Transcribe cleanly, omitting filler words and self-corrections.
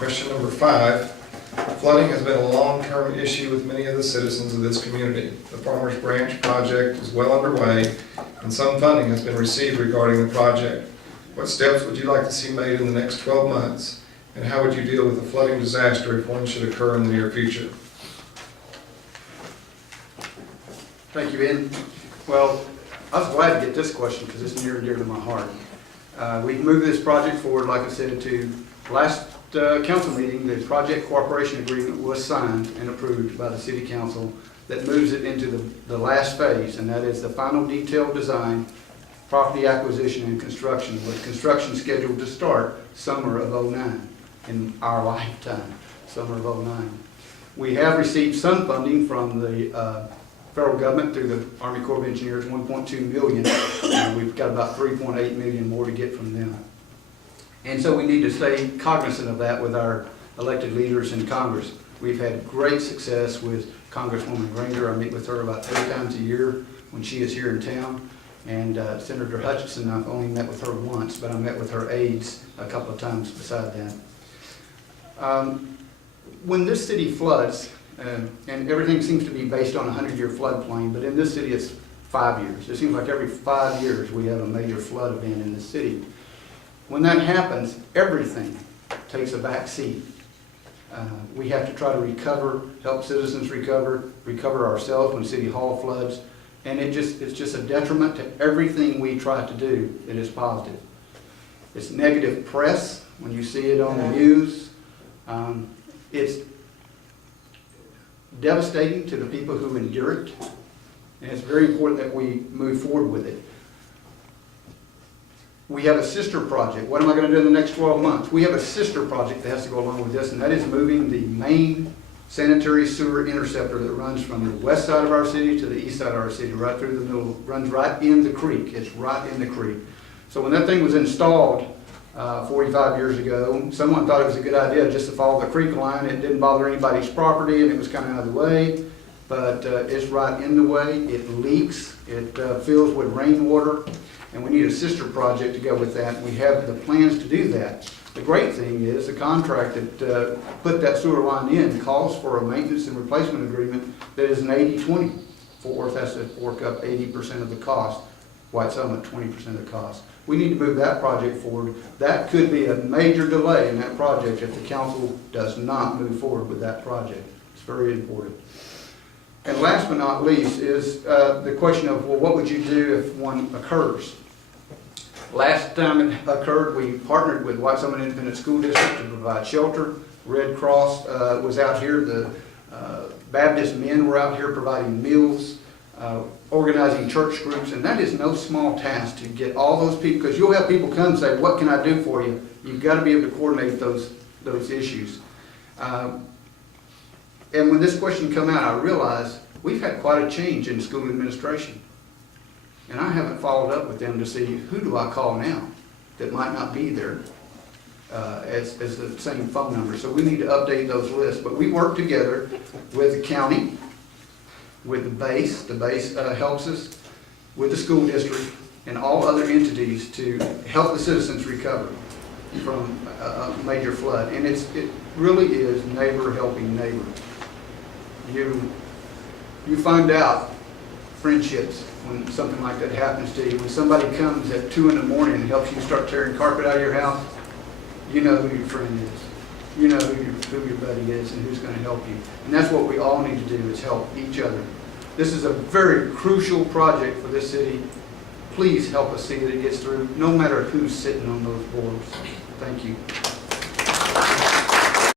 Question number 5. Flooding has been a long-term issue with many of the citizens of this community. The Farmers Branch project is well underway, and some funding has been received regarding the project. What steps would you like to see made in the next 12 months, and how would you deal with a flooding disaster if one should occur in the near future? Thank you, Ben. Well, I was glad to get this question because it's near and dear to my heart. We moved this project forward, like I said, to last council meeting. The project cooperation agreement was signed and approved by the city council that moves it into the last phase, and that is the final detailed design, property acquisition, and construction, with construction scheduled to start summer of '09 in our lifetime, summer of '09. We have received some funding from the federal government through the Army Corps of Engineers, $1.2 million. We've got about $3.8 million more to get from them. And so we need to stay cognizant of that with our elected leaders in Congress. We've had great success with Congresswoman Granger. I meet with her about 3 times a year when she is here in town. And Senator Hutchinson, I've only met with her once, but I met with her aides a couple of times beside that. When this city floods, and everything seems to be based on a 100-year floodplain, but in this city it's 5 years. It seems like every 5 years we have a major flood event in the city. When that happens, everything takes a back seat. We have to try to recover, help citizens recover ourselves when City Hall floods, and it's just a detriment to everything we try to do that is positive. It's negative press when you see it on the news. It's devastating to the people who endure it, and it's very important that we move forward with it. We have a sister project. What am I going to do in the next 12 months? We have a sister project that has to go along with this, and that is moving the main sanitary sewer interceptor that runs from the west side of our city to the east side of our city, right through the middle, runs right in the creek. It's right in the creek. So when that thing was installed 45 years ago, someone thought it was a good idea just to follow the creek line. It didn't bother anybody's property, and it was kind of out of the way, but it's right in the way. It leaks, it fills with rainwater, and we need a sister project to go with that. We have the plans to do that. The great thing is the contract that put that sewer line in calls for a maintenance and replacement agreement that is an 80-20. Fort Worth has to fork up 80% of the cost, White Summit 20% of the cost. We need to move that project forward. That could be a major delay in that project if the council does not move forward with that project. It's very important. And last but not least is the question of, well, what would you do if one occurs? Last time it occurred, we partnered with White Summit Independent School District to provide shelter. Red Cross was out here. The Baptist men were out here providing meals. Organizing church groups, and that is no small task to get all those people, because you'll have people come and say, what can I do for you? You've got to be able to coordinate those issues. And when this question came out, I realized we've had quite a change in school administration. And I haven't followed up with them to see who do I call now that might not be there as the same phone number. So we need to update those lists. But we work together with the county, with the base. The base helps us with the school district and all other entities to help the citizens recover from a major flood. And it really is neighbor helping neighbor. You find out friendships when something like that happens to you. When somebody comes at 2 in the morning and helps you start tearing carpet out of your house, you know who your friend is. You know who your buddy is and who's going to help you. And that's what we all need to do, is help each other. This is a very crucial project for this city. Please help us see that it gets through, no matter who's sitting on those boards. Thank you.